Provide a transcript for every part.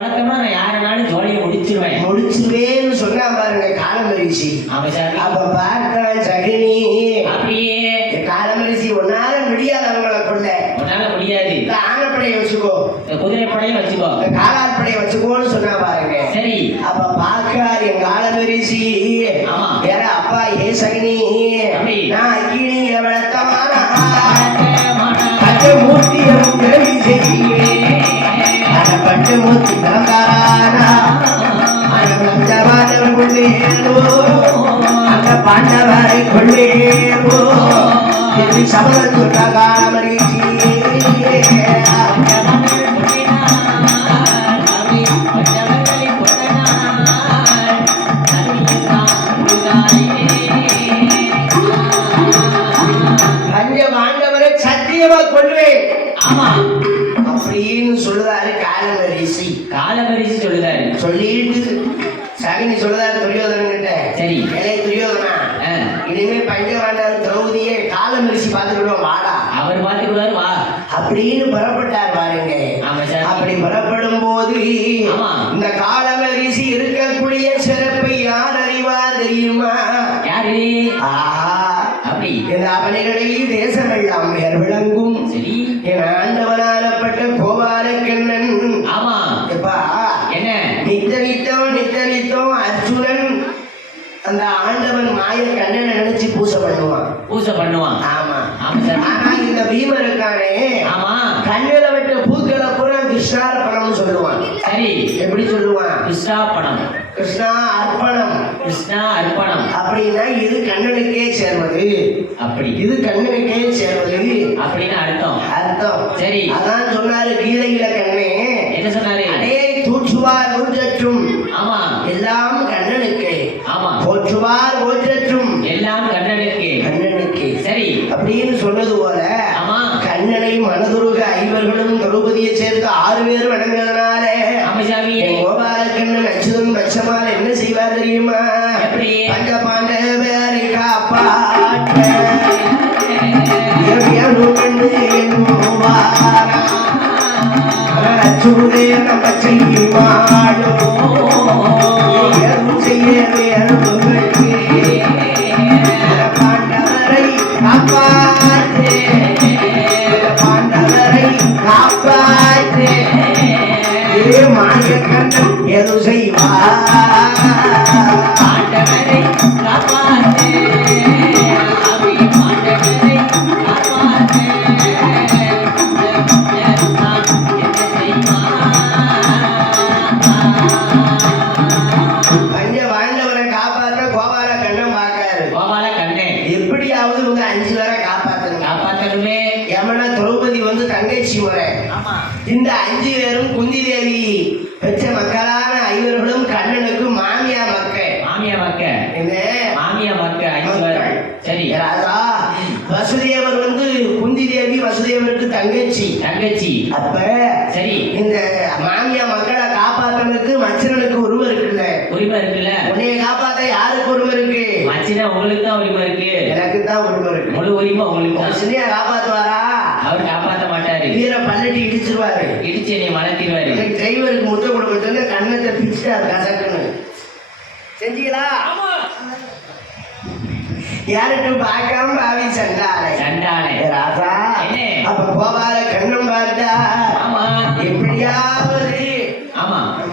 வழக்கமா நான் யாருனாலும் ஜோலியை முடிச்சுவேன்னு சொன்னா பாருங்க காலமரிசி. அப்ப பார்த்தான் சகினி, அப்படியே காலமரிசி ஒன்னால முடியாது, அவங்கள கொள்ள உன்னால முடியாது. ஆனப்படையை வச்சுக்கோ, குதிரைப்படையும் வச்சுக்கோ, காலாட்படையை வச்சுக்கோன்னு சொன்னா பாருங்க. சரி. அப்ப பார்க்கார் என் காலமரிசி, வேற அப்பா ஏ சகினி, நான் அக்கினி வளர்த்தமான மூர்த்தியம் செய்யே பட்டு மூர்த்தி அந்த பாண்டவரை கொள்ளேவோ சபதம் சொன்ன காலமரிசி. பஞ்ச பாண்டவரை சத்தியமா கொள்வேன் அப்படின்னு சொல்லுதாரு காலமரிசி. சொல்லுதாரு. சொல்லிட்டு சகினி சொல்லுதாரு துரியோதனன் கிட்ட, சரி துரியோதனா, இனிமே பஞ்சபாண்டவர் திரௌதியை காலமரிசி பார்த்துக்கிடுவோம், வாடா. அவர் பார்த்துக்கிடுவாரு, வா அப்படின்னு புறப்பட்டார் பாருங்க. அப்படி புறப்படும் போது இந்த காலமரிசி இருக்கக்கூடிய சிறப்பை யார் அறிவார் தெரியுமா? யாரு? அப்படி இந்த அவனைகளில் தேசமெல்லாம் வேர் விளங்கும் என் ஆண்டவனாலப்பட்ட கோபாலக்கண்ணன். ஆமா எப்பா என்ன நித்தனித்தோம் அர்ஜுனன் அந்த ஆண்டவன் மாய கண்ணனை நினைச்சு பூசை பண்ணுவான். ஆமா. ஆனா இந்த பீமன் இருக்கானே, ஆமா, கண்ணில விட்ட பூக்களை பூரா கிருஷ்ணார்ப்பணம் சொல்லுவான். சரி, எப்படி சொல்லுவான்? கிருஷ்ணா அர்ப்பணம் அப்படின்னா இது கண்ணனுக்கே சேர்வது, அப்படி இது கண்ணனுக்கே சேர்வது அப்படின்னு அர்த்தம். சரி, அதான் சொன்னாரு கீதையில கண்ணே என்ன சொன்னாரு? அடே தூற்றுவார் ஊற்றற்றும், ஆமா, எல்லாம் கண்ணனுக்கு, ஆமா, போற்றுவார் ஊற்றற்றும் எல்லாம் கண்ணனுக்கு. சரி, அப்படின்னு சொன்னது போல, ஆமா, கண்ணனை மனதுருக ஐவர்களும் திரௌபதியை சேர்த்து 6 பேர் வணங்குறதுனால கோபாலக்கண்ணன் அச்சுதன் பட்சமால் என்ன செய்வார் தெரியுமா? எப்படி? பஞ்ச பாண்டவரை காப்பாற்ற இந்த 5 பேரும் குந்தி தேவி பெற்ற மக்களான ஐவர்களும் கண்ணனுக்கு மாமியா மக்க. சரி ராஜா, வசுதேவர் குந்தி தேவி வசுதேவருக்கு தங்கச்சி. அப்ப சரி, இந்த மாமியா மக்களை காப்பாற்றனுக்கு மச்சனனுக்கு உரிமை இருக்குல்ல? உன்னைய காப்பாற்ற யாருக்கு உரிமை இருக்கு? மச்சன உங்களுக்கு தான் உரிமை இருக்கு, எனக்கு தான் உரிமை இருக்கு. முழு உரிமை உங்களுக்கு. மச்சனையா காப்பாத்துவாரா? அவர் காப்பாற்ற மாட்டாரு, வீர பல்லட்டி இடிச்சிருவாரு, இடிச்சு நீ மலர்த்திடுவாரு. டிரைவருக்கு முட்டை கொடுக்க கண்ணத்தை பிடிச்சிட்டாரு கசக்குன்னு. செஞ்சீங்களா? யார்கிட்டும் பார்க்காம பாவி சண்டாளை ராசா. அப்ப கோபால கண்ணம் பார்த்தா எப்படியாவது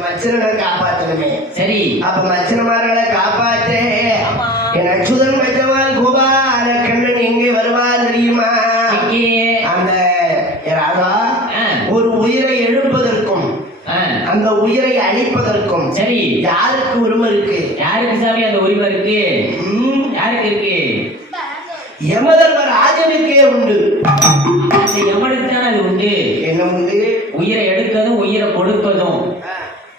மச்சனை காப்பாற்றணுமே. சரி, அப்ப மச்சனமார்களை காப்பாற்ற என் அச்சுதன் பச்சவால் கோபால கண்ணன் எங்கே வருவார் தெரியுமா? அந்த ராஜா ஒரு உயிரை எழுப்பதற்கும் அந்த உயிரை அழிப்பதற்கும் சரி யாருக்கு உரிமை இருக்கு? யாருக்கு சாமி அந்த உரிமை இருக்கு? யாருக்கு இருக்கு? யமதர்மராஜனுக்கே உண்டு. யமனுக்கு தான் அது உண்டு. என்ன உண்டு? உயிரை எடுப்பதும் உயிரை கொடுப்பதும்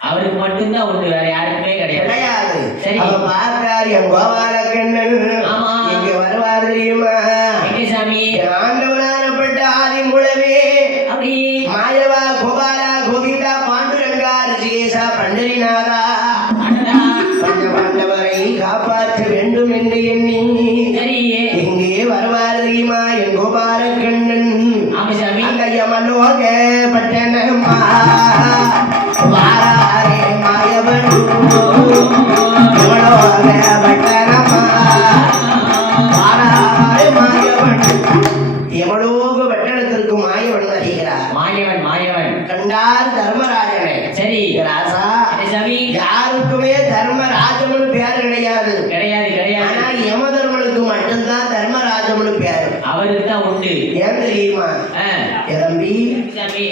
அவருக்கு மட்டும்தான் உண்டு, வேற யாருக்குமே கிடையாது. சரி, பார்த்தார் என் கோபாலக்கண்ணன் இங்க வருவார் தெரியுமா? சாமி ஆண்டவனானப்பட்ட ஆதி மூலமே அப்படி மாயவா கோபாலா கோவிந்தா பாண்டுரங்கா ரிஷிகேசா பண்டரிநாதா பஞ்சபாண்டவரை காப்பாற்ற வேண்டும் என்று எண்ணி எங்கே வருவார் தெரியுமா? என் கோபாலக்கண்ணன் அந்த யமலோக பட்டணமா வாரா எவ்வளவு வெட்டணத்திற்கு மாயவன் வருகிறார். மாயவன் மாயவன் கண்டார் தர்மராஜனை. சரி ராசா சாமி யாருக்குமே தர்மராஜம்னு பேர் கிடையாது. கிடையாது கிடையாது. ஆனா யமதர்மனுக்கு மட்டும்தான் தர்மராஜம்னு பேர். அவருக்கு தான் உண்டு. ஏன் தெரியுமா தம்பி? சாமி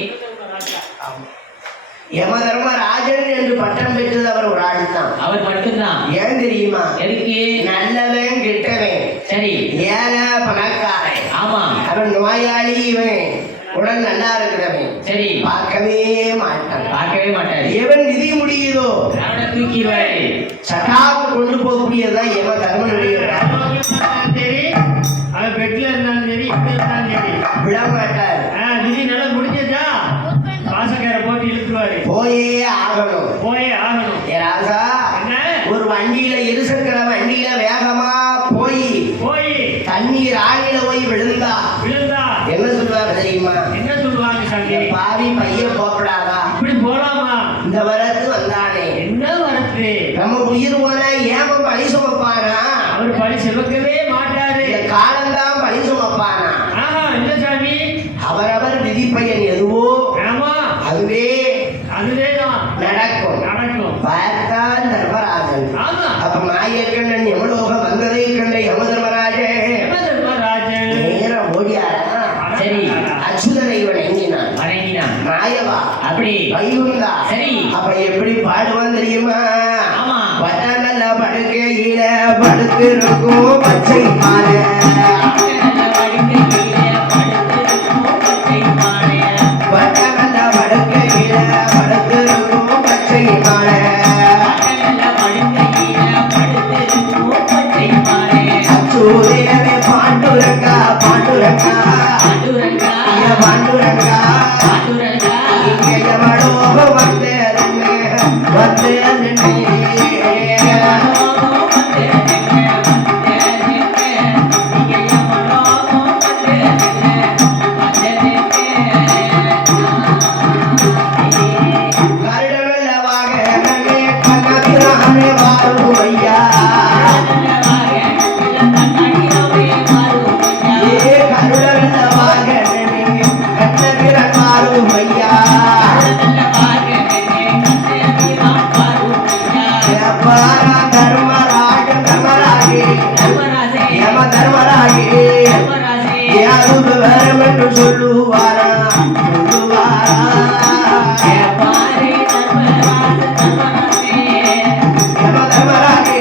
யமதர்மராஜன் என்று பட்டம் பெற்றது அவர் ஒரு ஆள் தான். அவர் மட்டும்தான். ஏன் தெரியுமா? எதுக்கு? நல்லவன் கெட்டவன், சரி ஏழை பணக்காரன், ஆமா அவன் நோயாளி, இவன் உடல் நல்லா இருக்கிறவன், சரி பார்க்கவே மாட்டான். பார்க்கவே மாட்டாரு. எவன் விதி முடியுதோ அவனை தூக்கிடுவாரு. சட்டாவை கொண்டு போகக்கூடியதுதான் யம தர்மனுடைய சரி, அவன் பெட்ல இருந்தாலும் சரி, இப்ப இருந்தாலும் சரி விட மாட்டார். விதி நல்லா முடிஞ்சதா பாசக்கார போட்டு இழுத்துவாரு. போயே ஆகணும். போயே ஆகணும். ஏ ராசா, என்ன ஒரு வண்டியில இருசக்கர வண்டியில வேகமா போய் போய் தண்ணீர் ஆணில போய் விழுந்தா விழுந்தா என்ன சொல்லுவாங்க தெரியுமா? என்ன சொல்லுவாங்க சாமி? பாவி பையன் போப்படாதா, இப்படி போலாமா? இந்த வரத்து வந்தானே, என்ன வரத்து? நம்ம உயிர் போன ஏம பழி சுமப்பானா? அவர் பழி சுமக்கவே மாட்டாரு. இந்த காலம்தான் பழி சுமப்பானா? ஆஹா, இல்ல சாமி. அவரவர் விதிப்பயன் எதுவோ ஆமா, அதுவே அதுவேதான் நடக்கும். நடக்கும். பார்த்தான் தர்மராஜன். ஆமா, அப்ப மாயக்கண்ணன் யமலோகம் வந்ததை கண்ட யம தர்மராஜன் தர்மராஜன் நேரம் ஓடியாரா. சரி அச்சுதனை வணங்கினான். வணங்கினான். மாயவா அப்படி வைகுந்தா. சரி. அப்ப எப்படி பாடுவான் தெரியுமா? ஆமா. வட்டநல படுக்கையில படுத்திருக்கும் பச்சை மாலை, வட்டநல படுக்கையில படுத்திருக்கும் பச்சை மாலை, அச்சூதேவி பாண்டுரங்கா பாண்டுரங்கா பாண்டுரங்கா இங்க எவளோகம் வந்தேன்னு வந்தேன்னு கருடவல்லவாக கண்ணபிரானே வாருமையா, ஏ கருடவல்லவாக கண்ணபிரான் வாருமையா, எப்பாரா தர்மராஜன் தர்மராஜே யம தர்மராஜே யாருது வரம் என்று சொல்லுவாரா சொல்லுவாரா, யம தர்மராஜே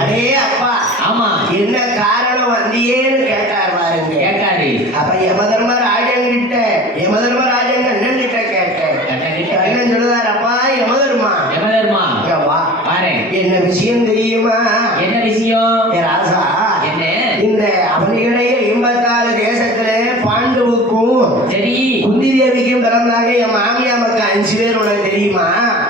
அடே அப்பா ஆமா என்ன காரணம் வந்தியேன்னு கேட்டார் பாருங்க. கேட்காரு. அப்ப யமதர்மராஜன் கிட்ட யமதர்மராஜன் அண்ணன் கிட்ட கேட்டேன். அண்ணன் சொல்லுதார், அப்பா யமதர்மா யமதர்மா இங்க வா, பாரு என்ன விஷயம் தெரியுமா? என்ன விஷயம்? ஏ ராசா, என்ன? இந்த அவனிகளைய 84 தேசத்துல பாண்டுவுக்கும் சரி குந்தி தேவிக்கும் பிறந்தாங்க. என் மாமியா மக்கள் 5 பேர் உனக்கு தெரியுமா?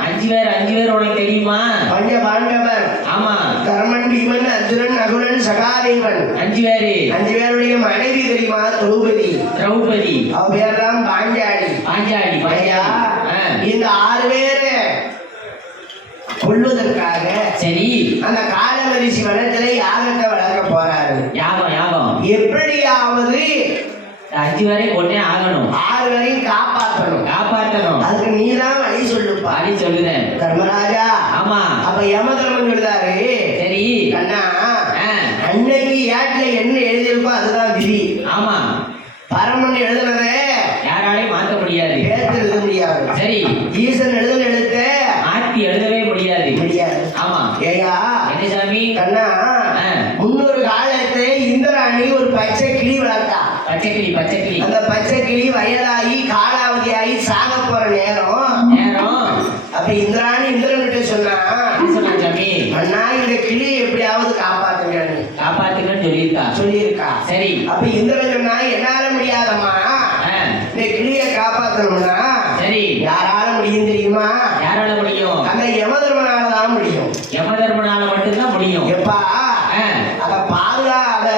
5 பேர் உனக்கு தெரியுமா? பஞ்ச பாண்டவர், ஆமா தர்மன், பீமன், அர்ஜுனன், நகுலன், சகாதேவன் 5 பேரு. 5 பேருடைய மனைவி தெரியுமா? திரௌபதி. திரௌபதி அவ பேர் தான் பாஞ்சாலி. பாஞ்சாலி ஐயா, பாஞ்சாலி. இந்த 6 பேரை கொள்வதற்காக சரி அந்த காலவரிசி வனத்திலே யாகத்தை வளர்க்க போறாரு. யாகம் யாகம் எப்படியாவது 5 பேரை கொண்டே ஆகணும். 6 பேரையும் காப்பாற்றணும். காப்பாற்றணும். அதுக்கு நீதான் வழி சொல்லுப்பா. பாடி சொல்லுதேன். தர்மராஜா, ஆமா அப்ப யம தர்மன் சொல்றாரு, சரி கண்ணா ஆ, அன்னைக்கு ஏட்ல என்ன எழுதியிருக்கோ அதுதான் விதி. ஆமா பரமன் எழுதுனத யாராலையும் மாத்த முடியாது. பேர்த்து எழுத முடியாது. சரி ஈசன் எழுதுன எழுத்த மாத்தி எழுதவே முடியாது. முடியாது. ஆமா ஏயா என்ன சாமி? கண்ணா, ஆ. முன்னொரு காலத்துல இந்திராணி ஒரு பச்சை கிளி வளர்த்தா. பச்சைக்கிளி பச்சைக்கிளி அந்த பச்சை கிளி வயதாகி காலாவதியாகி சாக போற நேரம். நேரம் அப்ப இந்திராணி இந்திரன்கிட்ட சொன்னா, என்ன சொன்னா சாமி? அண்ணா இந்த கிளி எப்படியாவது காப்பாத்துங்கன்னு காப்பாத்துங்கன்னு சொல்லியிருக்கா. சொல்லியிருக்கா. சரி அப்ப இந்திரன் சொன்னா, என்னால முடியாதம்மா, ஆ, இந்த கிளியை காப்பாத்தணும்னா சரி யாரால முடியும் தெரியுமா? யாரால முடியும்? அந்த யமதர்மனால தான் முடியும். யமதர்மனால மட்டும்தான் முடியும். எப்பா ஆ, அத பாதுகா, அத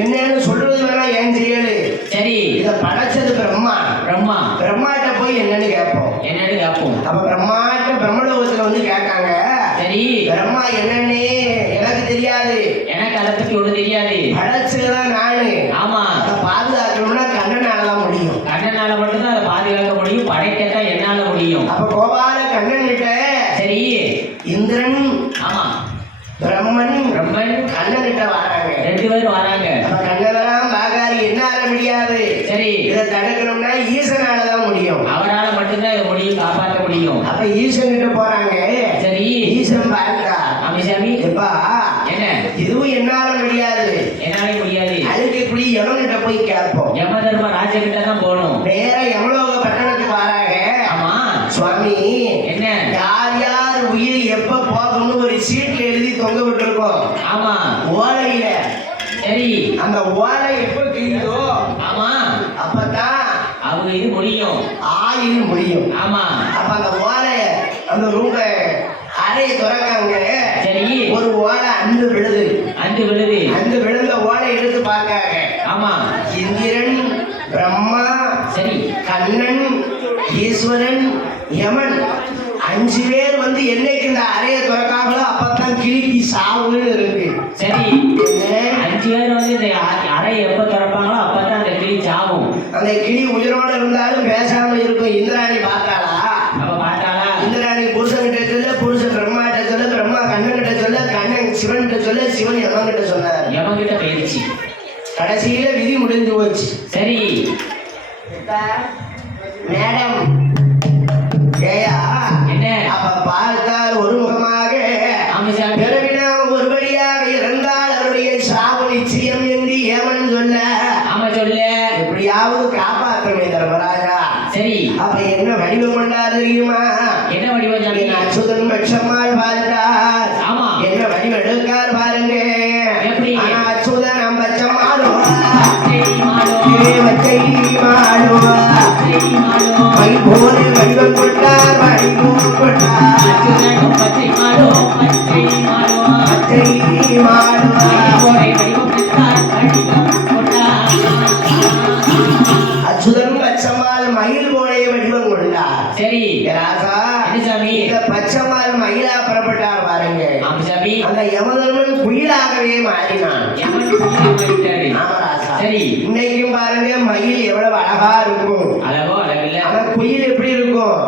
என்னன்னு சொல்றது வேணா ஏன் செய்யலு. சரி. இத படைச்சது பிரம்மா. பிரம்மாட்ட போய் என்னன்னு கேட்போம். அப்ப பிரம்மாட்ட பிரம்மலோகத்துல வந்து கேட்காங்க. சரி. பிரம்மா என்னன்னு எனக்கு தெரியாது. எனக்கு அதை பத்தி ஒண்ணு தெரியாது. படைச்சதுதான் நானு. ஆமா. அதை பாதுகாக்கணும்னா கண்ணனாலதான் முடியும். கண்ணனால மட்டும்தான் அதை பாதுகாக்க முடியும். படைக்கத்தான் என்னால முடியும். அப்ப கோபால கண்ணன் கிட்ட சரி இந்திரன் ஆமா பிரம்மன் கண்ணன் கிட்ட வராங்க. 2 பேரும் வராங்க. கண்ணனெல்லாம் பாகாரி என்னால முடியாது. சரி. இதை தடுக்கணும்னா ஈசனாலதான் முடியும். அவரால மட்டும்தான் இதை முடியும், காப்பாற்ற முடியும். அப்ப ஈசன் கிட்ட போறாங்க. சரி. ஈசன் பார்த்தா அமிசாமி எப்பா என்ன இதுவும் என்னால முடியாது. என்னாலே முடியாது. அதுக்கு இப்படி யமன்கிட்ட போய் கேட்போம். யம தர்ம ராஜ கிட்ட தான் போகணும். நேர யமலோக பட்டணத்துக்கு வராங்க. ஆமா சுவாமி என்ன யார் யார் உயிர் எப்ப போகணும்னு ஒரு சீட்ல எழுதி தொங்க விட்டுருக்கோம். ஆமா ஓலையில. சரி. அந்த ஓலை எப்ப கிழியுதோ ஆமா அப்பதான் அவங்க இது முடியும், ஆயுள் முடியும். ஆமா. அப்ப அந்த ஓலை அந்த ரூம அறையை திறக்காங்க. சரி. ஒரு ஓலை அண்டு விழுது. அண்டு விழுந்த ஓலை எடுத்து பார்க்காங்க. ஆமா. இந்திரன் பிரம்மா சரி கண்ணன் ஈஸ்வரன் யமன் 5 பேர் வந்து என்னைக்கு இந்த அறையை திறக்காங்களோ அப்பதான் கிளிக்கு சாவுன்னு இருக்கு. சரி. 5 பேர் வந்து இந்த அறை எப்ப திறப்பாங்களோ அப்பதான் அந்த கிளி சாவும். அந்த கிளி உயிரோட இருந்தாலும் பேசாம இருக்கும். இந்திராணி பார்த்தாளா? இந்திராணி புருஷன் கிட்ட சொல்ல, புருஷன் பிரம்மா கிட்ட சொல்ல, பிரம்மா கண்ணன் கிட்ட சொல்ல, கண்ணன் சிவன் கிட்ட சொல்ல, சிவன் யமன் கிட்ட சொன்னார். யமன் கிட்ட போயிடுச்சு. கடைசியில விதி முடிஞ்சு போச்சு. சரி. மேடம் ஏயா என்ன அப்ப பார்த்தால் ஒரு முகமாக பிறவினாம் ஒருபடியாக இருந்தால் அவருடைய சாவு நிச்சயம் என்று ஏவன் சொல்ல. ஆமா சொல்ல. எப்படியாவது காப்பாற்றமே தர்மராஜா. சரி. அப்ப என்ன வடிவம் கொண்டா தெரியுமா? என்ன வடிவம்? அச்சுதன் பட்சமால் பார்த்தார். ஆமா. என்ன வடிவம் எடுக்கார் பாருங்க. எப்படி? அச்சுதன் பட்சமாலும் போது வடிவம் கொண்டார், வடிவம் கொண்டார். பச்சை மாடோ பச்சை மாடோ வடிவம் கொண்டார். அச்சுதன் பச்சமால் மயில் போலே வடிவம் கொண்டார். சரி ராசா சாமி. இந்த பச்சமால் மயிலா புறப்பட்டார் பாருங்க. சாமி. அந்த யமதர்மன் குயிலாகவே மாறினான். சரி. இன்னைக்கும் பாருங்க மயில் எவ்வளவு அழகா இருக்கும். அழகோ அழகில்ல. ஆனா குயில் எப்படி இருக்கும்?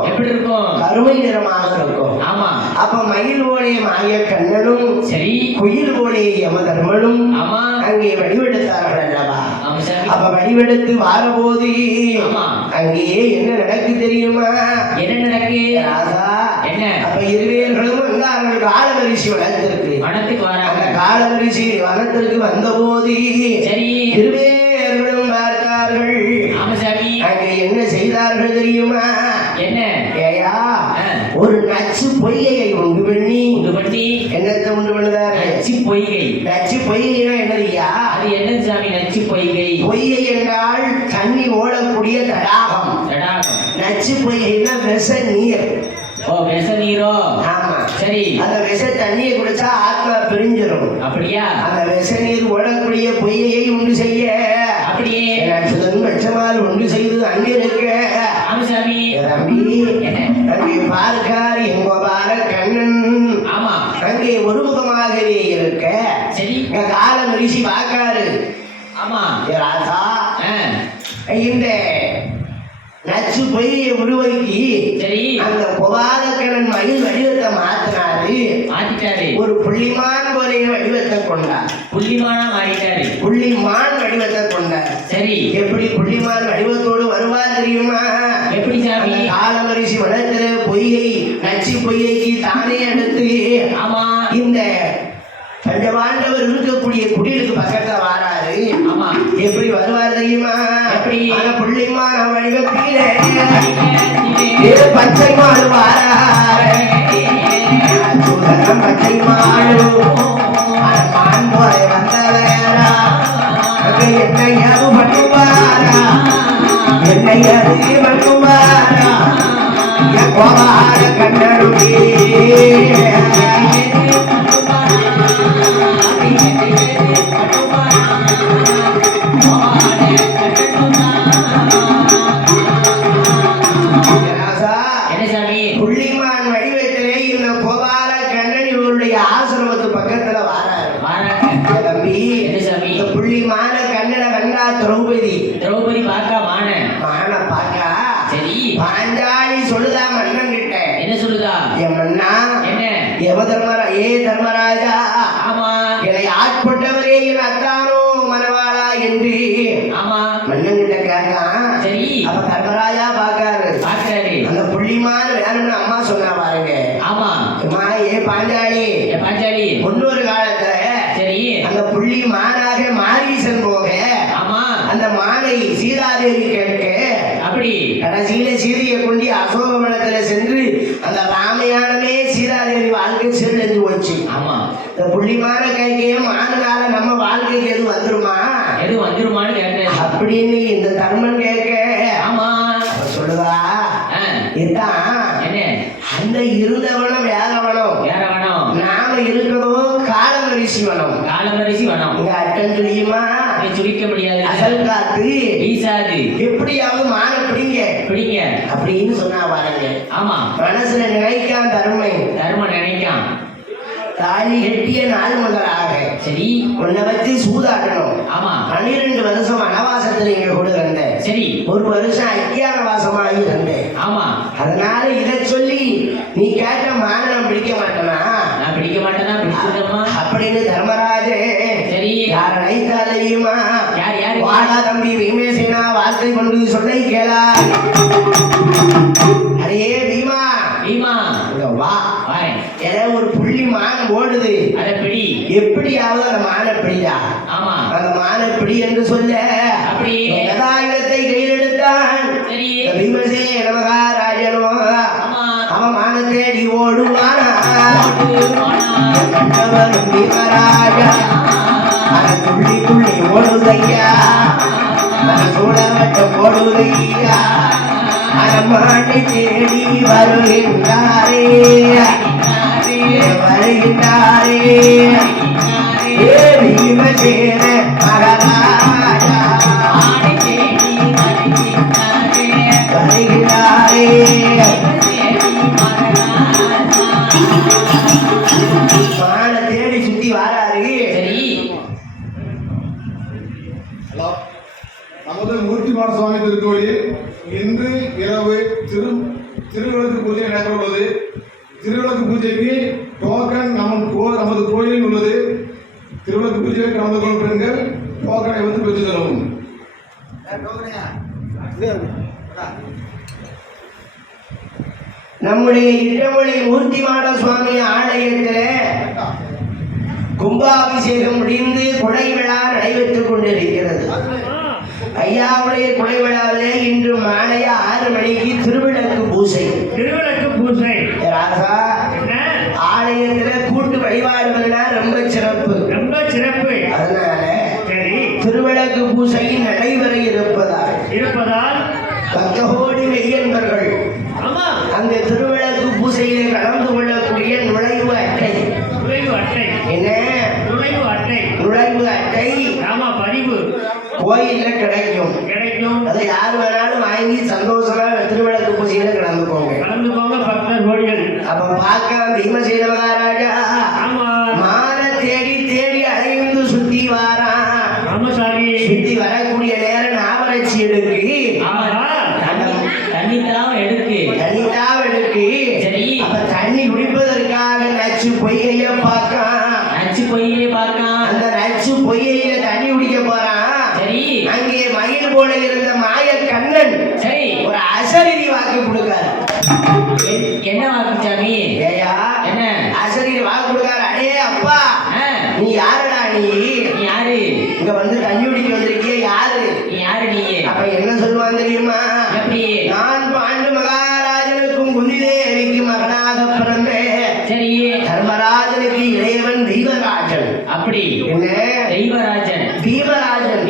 கருமை நிறமாக இருக்கும். ஆமா. அப்ப மயில் போலே மாய கண்ணனும் சரி குயில் போலே யமதர்மனும் ஆமா அங்கே வடிவெடுத்தார்கள் அல்லவா? அப்ப வடிவெடுத்து வாரபோது அங்கேயே என்ன நடக்கு தெரியுமா? என்ன நடக்கு ராசா? என்ன? அப்ப இருவேர்களும் வந்தார்கள். காலவரிசி வனத்திற்கு. அந்த காலவரிசி வனத்திற்கு வந்த போது சரி இருவேர்களும் பார்த்தார்கள். அங்கே என்ன செய்தார்கள் தெரியுமா? என்ன? ஏயா ஒரு நச்சு பொய்கையை உண்டு பண்ணி என்னத்தை உண்டு பண்ணுதாரு? நச்சு பொய்கைனா என்னதுயா? அது என்னது சாமி? நச்சு பொய்கை. பொய்கை என்றால் தண்ணி ஓடக்கூடிய தடாகம். நச்சு பொய்கைன்னா விஷ நீர். ஓ விஷ நீரோ? ஆமா. சரி. அந்த விஷ தண்ணியை குடிச்சா ஆத்மா பிரிஞ்சிடும். அப்படியா? அந்த விஷ நீர் ஓடக்கூடிய பொய்கையை உண்டு செய்ய அப்படியே நச்சுதன் பட்சமால் உண்டு செய்து அங்கே இருக்க சாமி தம்பி அங்கே பார்க்கார் எங்க பார கண்ணன். ஆமா. அங்கே ஒருமுகமாகவே இருக்க சரி கால ரிஷி பார்க்காரு. ஆமா. ராசா இந்த நச்சு பொய்யை உருவாக்கி சரி அந்த கோபாலக்கண்ணன் மயில் வடிவத்தை மாத்தினாரு. ஒரு புள்ளிமான் போலே வடிவத்தை கொண்டார். புள்ளிமானா மாறிட்டாரு. புள்ளிமான் வடிவத்தை கொண்டார். சரி எப்படி புள்ளிமான் வடிவத்தோடு வருவார் தெரியுமா? எப்படி சாமி? காலவரிசி வனத்தில பொய்யை நச்சு பொய்யைக்கு தானே எடுத்து ஆமா இந்த பஞ்சபாண்டவர் இருக்கக்கூடிய குடிலுக்கு பக்கத்துல வாராரு. ஆமா. எப்படி வருவார் தெரியுமா? எப்படி? புள்ளிமான வடிவத்திலே பச்சை மாடு வாராரு. பச்சை மாடு மான் போய் வந்தவரா என்னையாது பண்ணுவாரா? என்னையாது பண்ணுவாரா? கோபால கண்ணனுடைய திரௌபதி பார்க்கா மான பாக்கா சரி பாஞ்சாலி சொல்லுதா மன்னன் கிட்ட. என்ன சொல்லுதா? என் மன்னா என்ன? தர்மராஜா, ஆமா என்னை ஆட்கொண்டவரே என் அத்தானோ மனவாளா என்று ஆமா மன்னன் கிட்ட கேட்கான். சரி அப்ப தர்மராஜா பாக்காரு. அந்த புள்ளிமான வேணும்னு அம்மா சொன்னா பாருங்க. ஆமா அம்மா பாஞ்சாலி முன்னொரு காலத்துல சரி அந்த புள்ளி மானாக மாரீசன் போக ஆமா அந்த மானை சீதாதேவி கேட்க அப்படி கடைசியில சீதையை கொண்டு அசோகவனத்துல சென்று அந்த ராமயானமே சீதாதேவி வாழ்க்கை செல்லஞ்சு போச்சு. ஆமா இந்த புள்ளிமான கைக்கையே மானுனால நம்ம வாழ்க்கைக்கு எது வந்துருமான்னு கேட்டேன் அப்படின்னு இந்த தர்மன் கேட்க ஆமா சொல்லுவா இதுதான் என்ன அந்த இருந்தவனம் வேறவனம் நாம இருக்கிறதோ காலமரிசி வனம். இங்க அட்டன் தெரியுமா? சுழிக்க முடியாது. அசல் காத்து வீசாது. எப்படியாவது மான பிடிங்க அப்படின்னு சொன்னா பாருங்க. ஆமா மனசுல நினைக்கான் தர்மன் நினைக்கான். தாலி கட்டிய நாள் முதலாக சரி உன்னை வச்சு சூதாடணும். ஆமா 12 வருஷம் வனவாசத்துல இங்க கூட இருந்தேன். சரி 1 வருஷம் அக்கியானவாசமாகி இருந்தேன். ஆமா அதனால இதை சொல்லி நீ கேட்ட மானம் பிடிக்க மாட்டேனா? நான் பிடிக்க மாட்டேனா? பிடிச்சதம்மா அப்படின்னு தர்மராஜே சரி யார் அழைத்தா தெரியுமா? யார் வாடா தம்பி பீமேசேனா வார்த்தை கொண்டு சொல்லை கேளா. அரே பீமா வா ஏதோ ஒரு புள்ளி மான் ஓடுது, அதை பிடி. எப்படியாவது அந்த மானை பிடிடா. ஆமா அந்த மானை பிடி என்று சொல்ல அப்படி கதாயுதத்தை கையில் எடுத்தான். சரி பீமசேன மகாராஜனோ அவன் மான தேடி ஓடுவானா. கண்டவரும் பீமராஜா துள்ளி ஓடுதையா, சூழவட்டம் ஓடுதையா, மாட்டை தேடி வருகின்றாரே பீமசேன மகாராஜா வருகிறாரே. மானை தேடி சுத்தி வாராரு. ஹலோ, நமது மூர்த்திமான சுவாமி திருக்கோயில் இன்று இரவு திருவிளக்கு பூஜை நடைபெற உள்ளது. திருவிளக்கு பூஜைக்கு டோக்கன் நமது கோயிலில் உள்ளது. திருவிளக்கு பூஜையில் கலந்து கொள்ளும் பெண்கள் டோக்கனை வந்து பெற்று தரவும். நம்முடைய இடமொழி மூர்த்திமான சுவாமி ஆலயத்தில் கும்பாபிஷேகம் முடிந்து குடை விழா நடைபெற்றுக் கொண்டிருக்கிறது. ஐயாவுடைய குடை விழாவிலே இன்று மாலை 6 மணிக்கு திருவிளக்கு பூசை. ராசா ஆலயத்துல கூட்டு வழிபாடுகள்னா ரொம்ப சிறப்பு. அதனால திருவிளக்கு பூசை நடைபெற இருப்பதால் பக்தகோடி மெய்யன்பர்கள் அந்த திருவிளக்கு பூசையிலே கலந்து கொள்ளக்கூடிய நுழைவு அட்டை என்ன நுழைவு அட்டை கோயில்ல கிடைக்கும். அதை யார் வேணாலும் வாங்கி சந்தோஷமா திருவிளக்கு பூஜையில கலந்துக்கோங்க. அப்ப பார்க்க பீமசேன மகாராஜா மான தேடி அலைந்து சுத்தி வாரான். சுத்தி வரக்கூடிய நேரம் நாவரட்சி எடுக்கு அப்ப தண்ணி குடிப்பதற்காக நச்சு பொய்கைய பார்க்கான். அந்த நச்சு பொய்கையில தண்ணி குடிக்க போறான். அங்கே மயில் போல இருந்த மாய கண்ணன் ஒரு அசரீரி வாக்கு கொடுக்காரு. என்ன வாக்கு சாமி? என்ன அசரீரி வாக்கு கொடுக்காரு? அடே அப்பா, நீ யாருடா? நீ யாரு? இங்க வந்து தண்ணி குடிக்க வந்திருக்கிய யாரு? நீ? அப்ப என்ன சொல்லுவான் தெரியுமா? நான் பாண்டு மகாராஜனுக்கும் குந்திதேவிக்கும் மகனாக பிறந்தேன். சரி தர்மராஜனுக்கு இளையவன் தெய்வராஜன். அப்படி என்ன தெய்வராஜன்? பீமராஜன்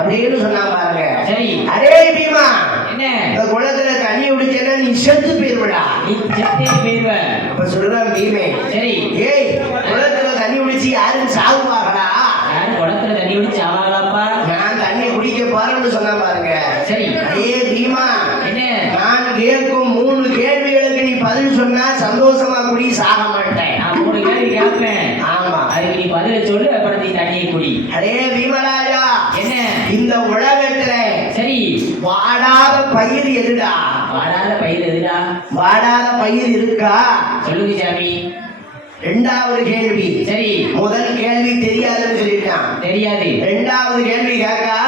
அப்படின்னு சொன்னா பாருங்க. சரி அரே பீமா, என்ன இந்த குளத்துல தண்ணி குடிச்சேன்னா நீ செத்து போயிருவடா. அப்ப சொல்றான் பீமே, சரி ஏய் குளத்துல தண்ணி குடிச்சு யாரும் சாகுவாங்களா? யாரும் குளத்துல தண்ணி குடிச்சு ஆவாங்களாப்பா? நான் தண்ணி குடிக்க போறேன்னு சொன்னா பாருங்க. சரி அரே பீமா, என்ன நான் கேட்கும் 3 கேள்விகளுக்கு நீ பதில் சொன்னா சந்தோஷமா குடி, சாக மாட்டேன். நான் 3 கேள்வி கேட்பேன். ஆமா, அதுக்கு நீ பதில சொல்லு, அப்புறம் நீ தண்ணியை குடி. அரே பீமராஜா, என்ன இந்த உலகத்துல சரி வாடாத பயிர் எதுடா? வாடாத பயிர் எதுடா? வாடாத பயிர் இருக்கா? சொல்லுங்க சாமி. இரண்டாவது கேள்வி. சரி முதல் கேள்வி தெரியாதுன்னு சொல்லிட்டான். தெரியாது. இரண்டாவது கேள்வி கேக்கா,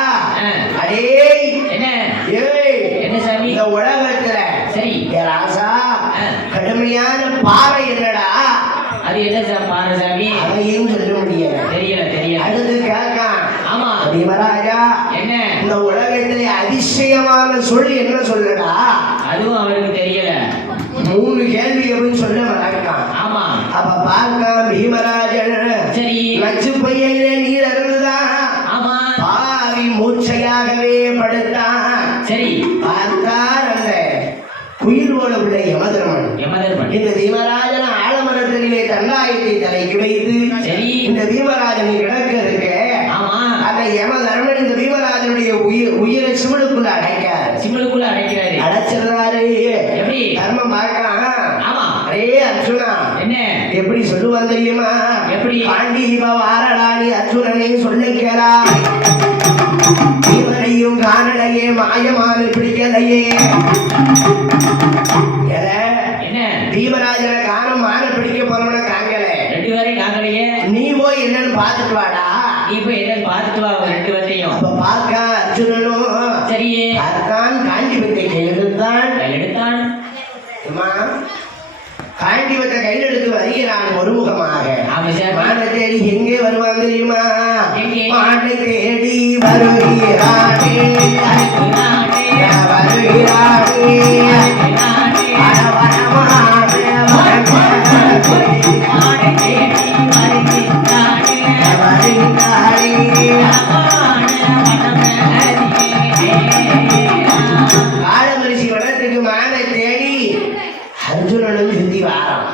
அடே என்ன ஏய் என்ன சாமி? இந்த உலகத்துல சரி ஏ ராசா கடுமையான பாறை என்னடா? அது என்ன பாரு சாமி? அதையும் சொல்ல முடியல. தெரியல. அடுத்து கேட்கான். ஆமா பீமராஜா என்ன இந்த உலகத்திலே அதிசயமான சொல் என்ன சொல்லடா? அதுவும் அவருக்கு தெரியல. 3 கேள்வி அப்படின்னு சொல்ல மறக்கான். ஆமா அப்ப பார்க்கலாம் பீமராஜன். சரி நச்சு பொய்யிலே நீர் அருந்துதான். ஆமா பாவி மூச்சையாகவே படுத்தான். சரி பார்த்தார் அந்த குயிலோட உள்ள யமதர்மன். இந்த பீமராஜன் ஆலமரத்திலே தண்டாயத்தை தலைக்கு வைத்து சரி இந்த பீமராஜன் கிடக்க இருக்க. ஆமா அந்த யமதர்மன் இந்த பீமராஜனுடைய உயிரை சிவனுக்குள்ள அடைக்கிறாரு. அடைச்சிருந்தாரு. எப்படி? தர்மம் பார்க்கலாம். ஆமா அரே அர்ஜுனா என்ன எப்படி சொல்லுவான் தெரியுமா? எப்படி? பாண்டீப வாரடாணி அர்ஜுனனை சொல்லிக்கிறா. இவனையும் காணலையே மாயமான பிடிக்கலையே. என்ன தீபராஜனை காண மான பிடிக்க போறவன காங்கல. 2 பேரையும் காங்கலையே. நீ போய் என்னன்னு பார்த்துட்டு வாடா. நீ போய் என்னன்னு பார்த்துட்டு வா 2 பேரையும். அப்ப பார்க்க அர்ஜுனனும் சரி பார்த்தான். காண்டிபத்தை கையில் எடுத்தான். காண்டிபத்தை கையில் எடுத்து வருகிறான் ஒருமுகமாக. மானை தேடி எங்கே வருவான் தெரியுமா? மானை தேடி வருகிறானே காலமரிசி வனத்துக்கு மானை தேடி அர்ஜுனனும் சுத்தி வாரான்.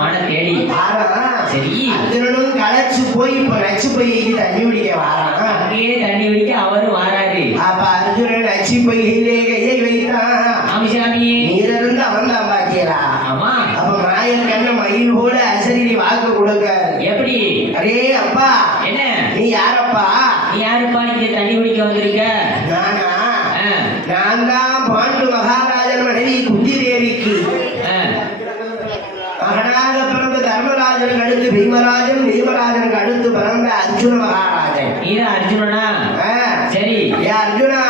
மானை தேடி வாரான். சரி அர்ஜுனனும் களைச்சு போய் இப்ப நச்சு பொய்க்கு தண்ணி குடிக்க வாரான். அங்கேயே தண்ணி குடிக்க அவரு வாராரு. அப்ப அர்ஜுனன் நச்சு பொய்யிலே கையை வைத்தான். ஆமிசாமி நீரிருந்து அவன் தான் பாக்கியரா. ஆமா அப்ப மாயன் கண்ண மயில் போல அசரீரி வாக்கு கொடுக்காரு. எப்படி? அரே அப்பா என்ன நீ யாரப்பா? நீ யாருப்பா இங்க தண்ணி குடிக்க வந்திருக்க? நானா? நான் தான் பாண்டு மகாராஜன் மனைவி குந்தி தேவிக்கு மகனாக பிறந்த தர்மராஜனுக்கு அடுத்து பீமராஜன், பீமராஜனுக்கு அடுத்து பிறந்த அர்ஜுன மகாராஜன். நீதான் அர்ஜுனனா? சரி ஏ அர்ஜுனா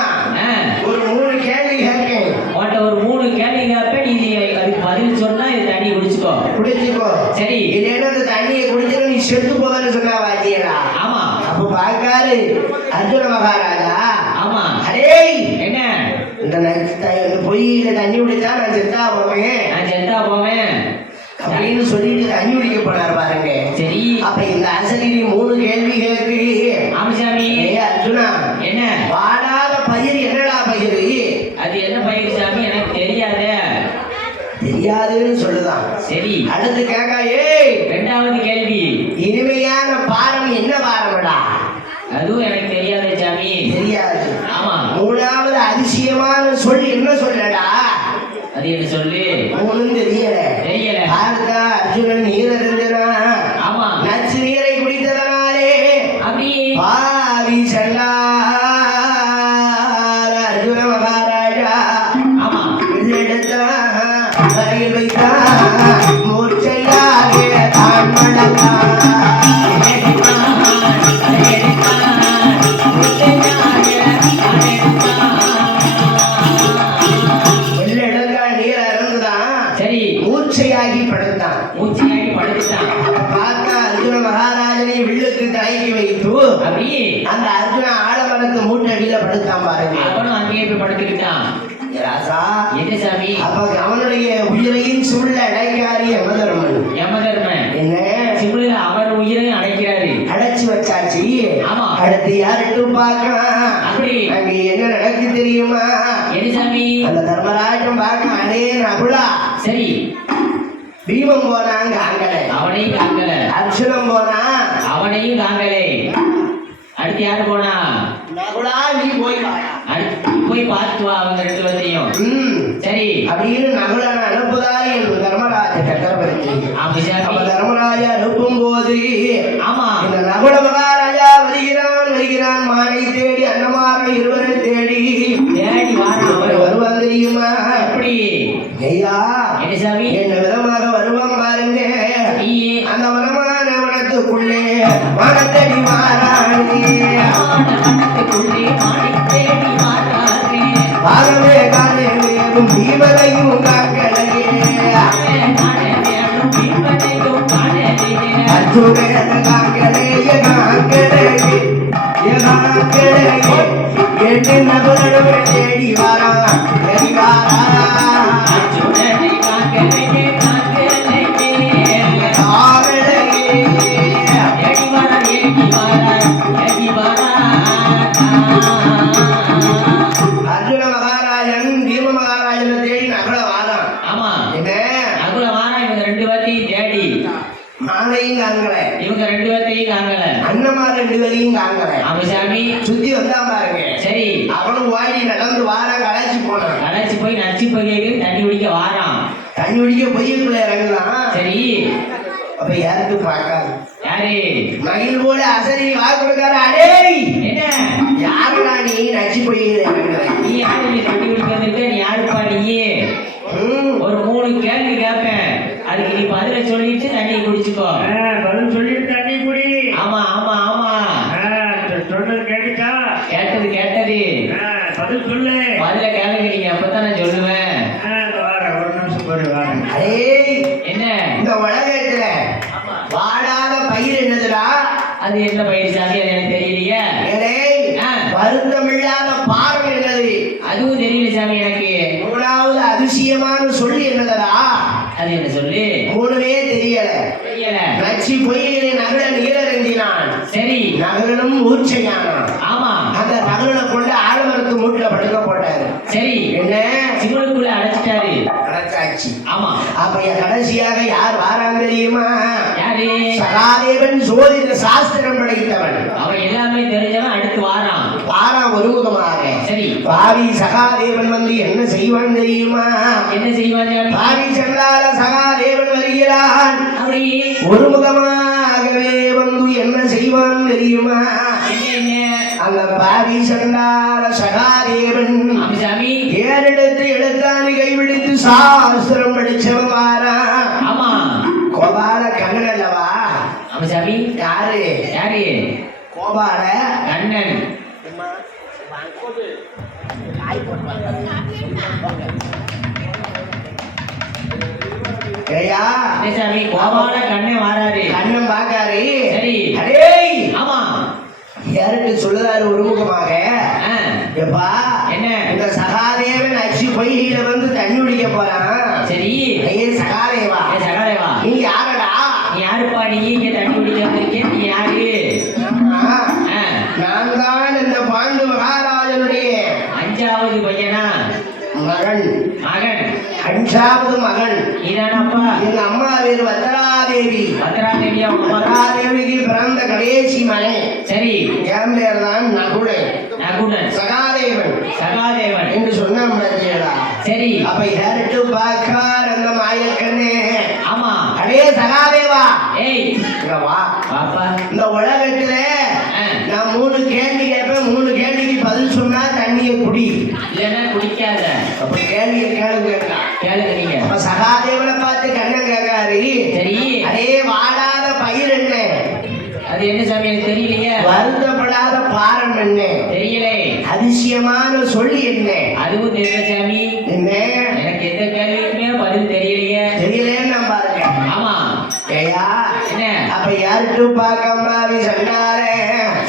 ஒரு 3 கேள்வி கேட்கேன். உன்கிட்ட ஒரு 3 கேள்வி கேட்பேன். நீ அதுக்கு பதில் சொன்னா இது தண்ணி குடிச்சுக்கோ. சரி இல்லைன்னா இந்த தண்ணியை குடிச்சிட்டு நீ செத்து போவேன்னு சொன்னா வாத்தியரா. ஆமா அப்ப பார்க்காரு அர்ஜுன மகாராஜா. ஆமா அரே என்ன இந்த பொய்யில தண்ணி குடிச்சா நான் செத்தா போவேன் அப்படின்னு சொல்லிட்டு தண்ணி குடிக்க போனார் பாருங்க. சரி அப்ப இந்த அசரீரி 3 கேள்வி கேட்கு. ஆமிசாமி அர்ஜுனா என்ன வாடாத பயிர் என்னடா பயிர்? அது என்ன பயிர் சாமி? எனக்கு தெரியாதுன்னு சொல்லுதான். சரி அடுத்து கேட்கா. 2வது கேள்வி இனிமையான பாரம் என்ன பாரம்டா? அதுவும் எனக்கு தெரியாது சாமி. தெரியாது. ஆமா 3வது அதிசயமான சொல் என்ன சொல்லடா? அது என்ன சொல்லு? 3ம் தெரியல. பார்த்தா அர்ஜுனன் நீர் அருந்தினா. ஆமா நச்சு நீரை குடித்ததனாலே அப்படி பாவி செல்லார் அர்ஜுன மகாராஜா. ஆமா எடுத்தான் கையில் வைத்தான். மூச்சையாக தான் மடத்தான். மூச்சையாகி படுத்தான். பார்த்தா அர்ஜுன மகாராஜனை வில்லுக்கு தலைக்கு வைத்து அந்த அர்ஜுன ஆலமரத்து மூட்டடியில படுத்தான் பாருங்க. அங்கேயே போய் படுத்துக்கிட்டான். ராசா என்ன சாமி? அப்ப அவனுடைய உயிரையும் சுள்ள அடைக்காரி யமதர்மன். என்ன சிம்ல அவர் உயிரையும் அடைக்கிறாரு. அடைச்சு வச்சாச்சு. ஆமா அடுத்து யாருட்டு பார்க்கலாம். அப்படி அங்க என்ன நடக்கு தெரியுமா? என்ன சாமி? அந்த தர்மராஜன் பார்க்க அடே நகுலா. சரி பீமம் போனாங்க அங்கலே. அவனையும் காங்கல. அர்ஜுனன் போனா அவனையும் காங்கலே. அடுத்து யாரு போனா? நகுலா நீ போய் வாயா. அடுத்து போய் பார்த்து வா அவங்க ரெண்டு பேர்த்தையும். சரி அப்படின்னு நகுலன் அனுப்புதாய் என்று தர்மராஜ சக்கரவர்த்தி. அப்ப தர்மராஜா அனுப்பும் போது ஆமா இந்த நகுல மகாராஜா வருகிறான் மானை தேடி அன்னமார இருவரை தேடி அவர் வருவான் தெரியுமா? எப்படி ஐயா சாமி என்ன விதமாக வருவான் பாருங்க. அந்த வனமான வனத்துக்குள்ளே மனத்தடி மாறானே பாகவே காணேவும் பீமனையும் காக்கலையே அச்சுவேத காக்கலையே காக்கலையே எட்டு நகுலனுமே தேடி வாரான் தேடி வாரான் அர்ஜுன மகாராஜன் பீம மகாராஜனை தேடி நகுல வாரான். ஆமா என்ன நகுல வாரா இவங்க ரெண்டு பேர்த்தையும் தேடி மானையும் காங்கல இவங்க ரெண்டு பேர்த்தையும் காங்கல அண்ணமார் ரெண்டு பேரையும் காங்கல ஆமா சாமி சுத்தி வந்தா பாருங்க. சரி அவனும் ஓடி நடந்து வாரான் களைச்சு போனான். களைச்சு போய் நச்சு பகைக்கு தண்ணி குடிக்க வாரான். தண்ணி குடிக்க பொய்யக்குள்ள இறங்கலாம். சரி அப்ப யாருக்கு பார்க்காது யாரு மயில் போல அசரி வா கொடுக்காரு. அடேய் என்ன யாருடா நீ நச்சு பொய் இறங்குற? நீ யாரு நீ தண்ணி குடிக்க வந்திருக்க? நீ யாருப்பா நீ? ஒரு 3 கேள்வி கேட்பேன் அதுக்கு நீ பதில சொல்லிட்டு தண்ணி குடிச்சுக்கோ. பதில் சொல்லிட்டு தண்ணி குடி. ஆமா ஆமா ஆமா சொன்னது கேட்டுச்சா? கேட்டது பதில் சொல்லு. பதில கேளுங்க நீங்க அப்பதான் நான் சொல்லுவேன். வாரேன் ஒரு நிமிஷம் போய் வாரேன். அடேய் என்ன இந்த உலகத்துல வாடாத பயிர் என்னதுடா? அது என்ன பயிர் சாமி? அது எனக்கு தெரியலையே. வருத்தமில்லாத பாரம் என்னது? அதுவும் தெரியல சாமி எனக்கு. மூணாவது அதிசயமான சொல்லி என்னதா? அது என்ன சொல்லு? மூணுமே தெரியல. நச்சு பொய்யிலே நகர நீரறிந்தினான். சரி நகரனும் ஊர்ச்சையானான். ஆமா அந்த நகரனை கொண்டு ஆலமரத்து மூட்டுல படுக்க போட்டாரு. சரி என்ன சிவனுக்குள்ள அடைச்சிட்டாரு. அடைச்சாச்சு. ஆமா அப்ப கடைசியாக யார் வாரான் தெரியுமா? யாரு? சகாதேவன் சோதிட சாஸ்திரம் படைத்தவன். அவன் எல்லாமே தெரிஞ்சவன். அடுத்து வாரான் ஒருமுகமாக. சரி பாவி சகாதேவன் வந்து என்ன செய்வான் தெரியுமா? என்ன செய்வான்? பாவி சென்றால சகாதேவன் வருகிறான். அப்படி ஒருமுகமாகவே வந்து என்ன செய்வான் தெரியுமா? அந்த பாவி சென்றால சகாதேவன் சாமி ஏறெடுத்து எழுத்தானு கைவிடுத்து சாஸ்திரம் படிச்சவன் வாரான். ஆமா கோபால கண்ணன் அல்லவா? ஆமா சாமி. யாரு யாரு? கோபால கண்ணன். ஏயா சாமி கோபால கண்ணன் வாராரு. கண்ணன் பாக்காரு. சரி அடேய் ஆமா யாருக்கு சொல்லுறாரு ஒருமுகமாக? எப்பா என்ன இந்த சகாதேவன் அச்சு பொய்யில வந்து தண்ணி குடிக்க போறான். சரி ஐயே சகாதேவா சகாதேவா நீ யாரடா? நீ யாருப்பா? நீ இங்க தண்ணி குடிக்க வந்திருக்கேன். நீ யாரு? நான் தான் இந்த பாண்டு மகாராஜனுடைய 5வது பையனா? மகன். மகன் 5வது மகன். நீதானப்பா? எங்க அம்மா பேரு பத்ராதேவி. பத்ராதேவியா? பத்ராதேவிக்கு பிறந்த கடைசி மகன். சரி என் பேர் தான் நகுலன். நகுலன் சகாதேவன் சகாதேவன் என்று சொன்னா சரி அப்ப யார்ட்டு பார்க்கார் அந்த மாயக்கண்ணே? ஆமா அடே சகாதேவா ஏய் இங்க வா. பாப்பா இந்த உலகத்துல நான் 3 கேள்வி கேட்பேன். 3 கேள்விக்கு பதில் சொன்னா தண்ணியை குடி, இல்லைன்னா குடிக்காத. அப்ப கேள்வியை கேளுங்க. கேளுங்க. அப்ப சகாதேவனை பார்த்து கண்ணன் கேட்காரு. சரி அதே வாடாத பயிர் என்ன? அது என்ன சாமி? எனக்கு தெரியலையே. வருத்தப்படாத பாரம் என்ன? தெரியல. அதிசயமான சொல்லி என்ன? அதுவும் தெரியல சாமி. என்ன? எனக்கு எந்த கேள்விக்குமே பதில் தெரியலையே. தெரியலேன்னு நான் பாருங்க. ஆமா ஏயா என்ன? அப்ப யாருக்கு பார்க்காம சொன்னாரே.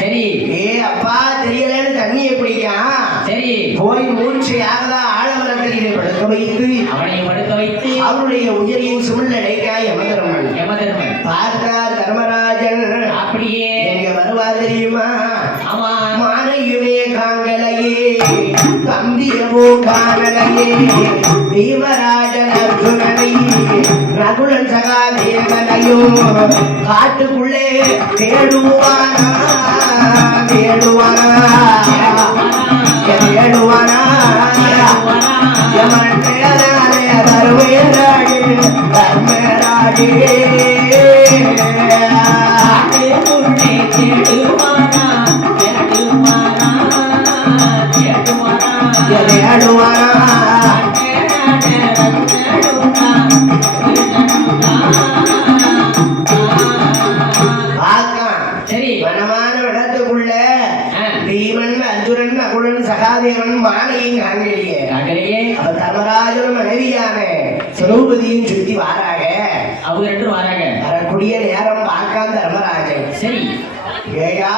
சரி ஏ அப்பா தெரியலன்னு தண்ணியை குடிக்கான். சரி போய் மூர்ச்சையாக ஆழமரத்தில் படுக்க வைத்து அவனை படுக்க வைத்து அவருடைய உயிரின் சுமல்லடைக்காய் யமதர்மன் பார்த்தார் தர்மராஜன். அப்படியே எங்க வருவா தெரியுமா? ஆமா மானையுமே காங்கலையே தம்பியவோ காணலையே பீமராஜன் அர்ஜுனனை ரகுலன் சகாதேவனையோ காட்டுக்குள்ளே தேடுவானா தேடுவானா தேடுவானா யமன் பேரானே தர்மராஜே தர்மராஜே சரி வனமான இடத்துக்குள்ள பீமன் அர்ஜுனன் நகுலன் சகாதேவன் மானையும் காங்கலியே அவ தர்மராஜன் மனைவியான திரௌபதியும் சுத்தி வாராக அவங்க ரெண்டும் வராங்க வரக்கூடிய நேரம் பார்க்காம தர்மராஜன் சரி ஏயா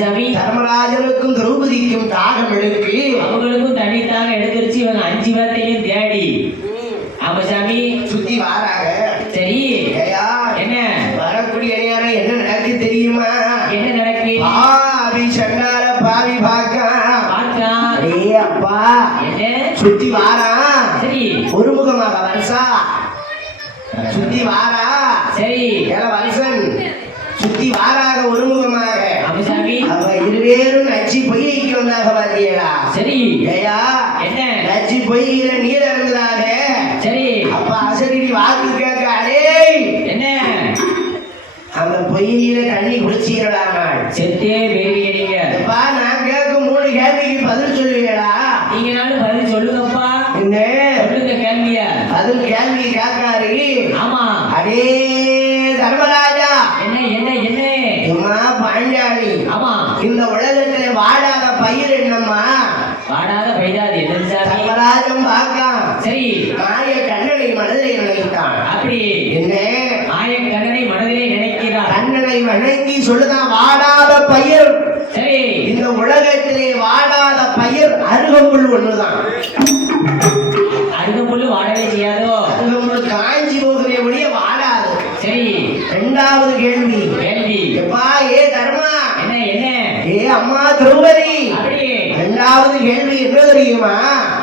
சாமி தர்மராஜனுக்கும் திரௌபதிக்கும் தாகம் எடுக்கு அவங்களுக்கும் தனித்தாக எடுத்துருச்சு இவங்க 5 பேர்த்தையும் தேடி ஆமா சாமி சுத்தி வாராக சரி ஏயா என்ன வரக்கூடிய நேரம் என்ன நடக்கு தெரியுமா என்ன நடக்கு பாவி சண்டால பாவி பாக்கா ஏ அப்பா என்ன சுத்தி வாரா சரி ஒரு முகமாக வருஷா சுத்தி வாரா சரி ஏல வருஷன் சுத்தி வாராக ஒரு முகமாக ஆமா சாமி அவ இருவேரும் நச்சு பொய்க்கு வந்தாக பாத்தீங்களா சரி ஏயா என்ன நச்சு பொய்யில நீர் இறங்குதாக சரி அப்ப அசரி வாக்கு கேட்க அடே என்ன அந்த பொய்யில தண்ணி குடிச்சீங்களாமாள் செத்தே பேருவீங்க அப்பா நான் கேட்கும் 3 கேள்விக்கு பதில் சொல்லுவீங்களா நீங்கனாலும் பதில் சொல்லுங்கப்பா என்ன சொல்லுங்க கேள்வியா பதில் கேள்வி கேட்காரு ஆமா அடே தர்மராஜா என்ன என்ன என்ன அம்மா பாஞ்சாலி ஆமா இந்த உலகத்துல வாடாத பயிர் என்னம்மா வாடாத பைதாது என்ன சாமி தர்மராஜன் பார்க்கான் சரி மாய கண்ணனை மனதிலே நினைத்தான் அப்படி என்ன ஆய கண்ணனை மனதிலே நினைக்கிறார் கண்ணனை வணங்கி சொல்லுதான் வாடாத பயிர் சரி இந்த உலகத்திலே வாடாத பயிர் அருகம்புல் ஒண்ணுதான் அருகம்புல்லு வாடவே செய்யாதோ அருகம்புல் காஞ்சி போகிற ஒழிய வாடாது சரி 2வது கேள்வி கேள்வி எப்பா ஏ தர்மா என்ன என்ன ஏ அம்மா திரௌபதி அப்படி 2வது கேள்வி என்ன தெரியுமா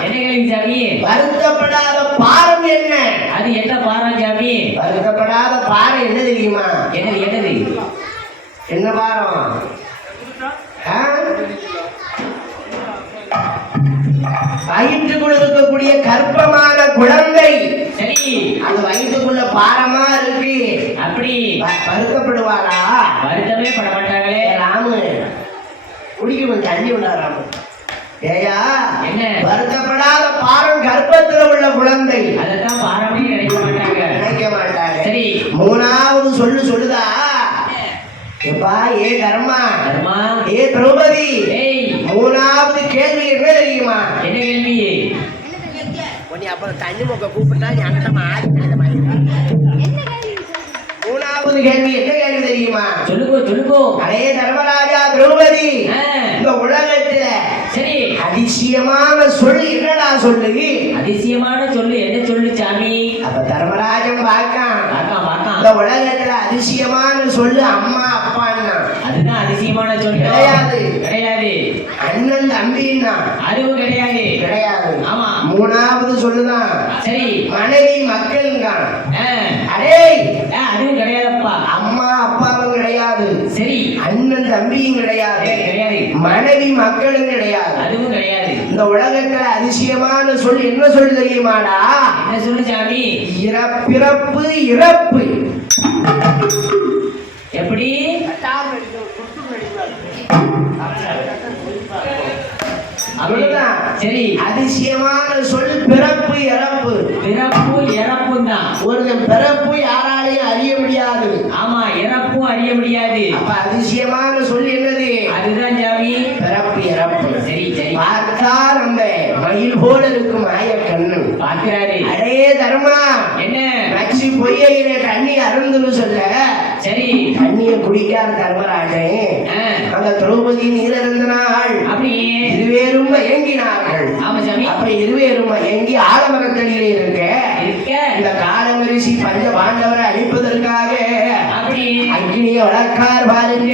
என்ன கேள்வி சாமி வருத்தப்படாத பாரம் என்ன அது என்ன பாரம் சாமி வருத்தப்படாத பாரம் என்ன தெரியுமா என்னது என்னது என்ன பாரம் வயிற்றுக்குள் இருக்கக்கூடிய கர்ப்பமான குழந்தை சரி அது வயிற்றுக்குள்ள பாரமா இருக்கு அப்படி வருத்தப்படுவாரா வருத்தமே பட மாட்டாங்களே ராமு குடிக்க தண்ணி உண்டா ராமு ஏயா என்ன வருத்தப்படாத பாரம் கர்ப்பத்துல உள்ள குழந்தை அதத்தான் பாரமே நினைக்க மாட்டாங்க நினைக்க மாட்டாங்க சரி 3வது சொல்லுதா எப்பா ஏ தர்மா தர்மா ஏ திரௌபதி ஏய் 3வது கேள்வி என்ன தெரியுமா என்ன கேள்வி உன்னை அப்புறம் தண்ணி மொக்க கூப்பிட்டா ஞானமா ஆடி கிடைத்த மாதிரி 3வது கேள்வி என்ன கேள்வி தெரியுமா சொல்லுங்கோ சொல்லுங்கோ அடே தர்மராஜா திரௌபதி ஆ, இந்த உலகத்துல சரி அதிசயமான சொல்லு என்னடா சொல்லு அதிசயமான சொல்லு என்ன சொல்லு சாமி அப்ப தர்மராஜன் பார்க்கான் பார்க்கலாம் பார்க்கலாம் இந்த உலகத்துல அதிசயமான சொல்லு அம்மா அப்பான்னா அதுதான் அதிசயமான சொல்லு கிடையாது. கிடையாது அண்ணன் தம்பின்னா அதுவும் கிடையாது கிடையாது ஆமா 3வது சொல்லுதான் சரி மனைவி மக்கள்ங்கான் ஆ, அடே அதுவும் கிடையாதுப்பா அம்மா அப்பாவும் கிடையாது சரி அண்ணன் தம்பியும் கிடையாது கிடையாது மனைவி மக்களும் கிடையாது அதுவும் கிடையாது இந்த உலகத்துல அதிசயமான சொல் என்ன சொல் தெரியுமாடா என்ன சொல்லு சாமி பிறப்பு இறப்பு எப்படி அவ்வளவுதான். சரி அதிசயமான சொல் பிறப்பு இறப்பு பிறப்பு இறப்பும் தான் ஒருத்தன் பிறப்பு யாராலையும் அறிய முடியாது ஆமா இறப்பும் அறிய முடியாது அப்ப அதிசயமான சொல் என்னது அதுதான் சாமி பிறப்பு இறப்பு சரி சரி பார்த்தா நம்ம மயில் போல இருக்கும் மாய கண்ணு பார்க்கிறாரு அடே தர்மா என்ன நச்சு பொய்யில தண்ணி அருந்துன்னு சொல்ல சரி தண்ணிய குடிக்காத தர்மராஜன் ஆ, அந்த திரௌபதி நீரருந்தினாள் அப்படியே இருவேரும் மயங்கினார்கள் ஆமா சாமி அப்ப இருவேரும் மயங்கி ஆலமரத்தடியிலே இருக்க இருக்க இந்த காலமரிசி பஞ்ச பாண்டவரை அழிப்பதற்காக அப்படி அக்னியை வளர்க்கார் பாருங்க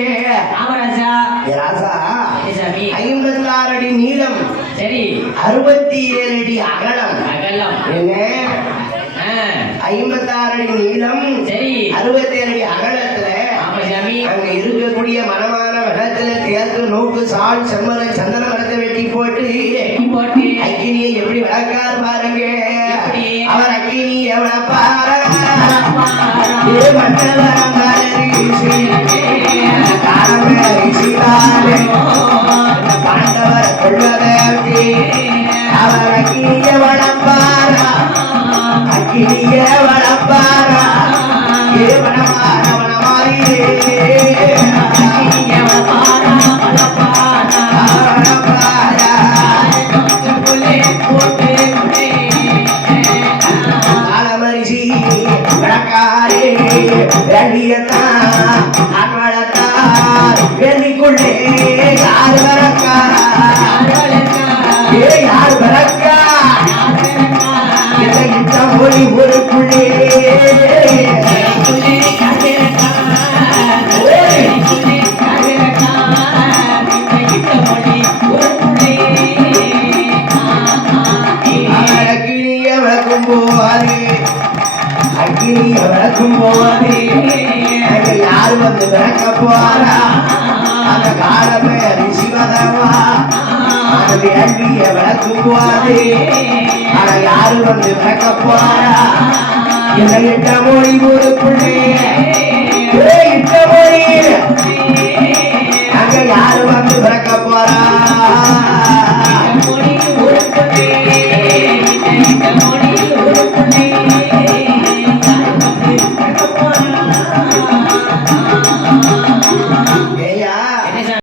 ஆமா ராஜா ஏ ராசா என்ன சாமி 56 அடி நீளம் சரி 67 அடி அகலம் அகலம் என்ன ஆ, 56 அடி நீளம் சரி 67 அடி அகலத்துல ஆமா சாமி அங்க இருக்கக்கூடிய மனமான வனத்துல தேர்ந்து நோக்கு சால் செம்மர சந்தன மரத்தை வெட்டி போட்டு போட்டு அக்கினியை எப்படி வளர்க்கார் பாருங்க எப்படி? அவர் அக்கினியை வளர்ப்பார மன்னவரம் பாண்டவர் கொள்வதற்கு அவர் அக்கினியை வளர்ப்பாரா அக்கினியை வளர்ப்பாரா வனமாற வனமாறி ஆலமரிசி வழக்காரே ரவியத்தான் அன்வளத்தார் வெள்ளிக்குள்ளே யார் வரக்கா யார் வரக்கா இந்த மொழி ஊருக்குள்ளே அக்கினிய விளக்கும் போவாரு அக்கினிய விளக்கும் போவாரு அங்க யாரு வந்து விளக்க போறா அந்த காலமே சிவதவா அந்த வேள்விய விளக்கும் போவாரு ஆனா யாரு வந்து விளக்க போறா இந்த இட்ட மொழி ஊருக்குள்ளே இட்ட மொழி அங்க யாரு வந்து விளக்க போறா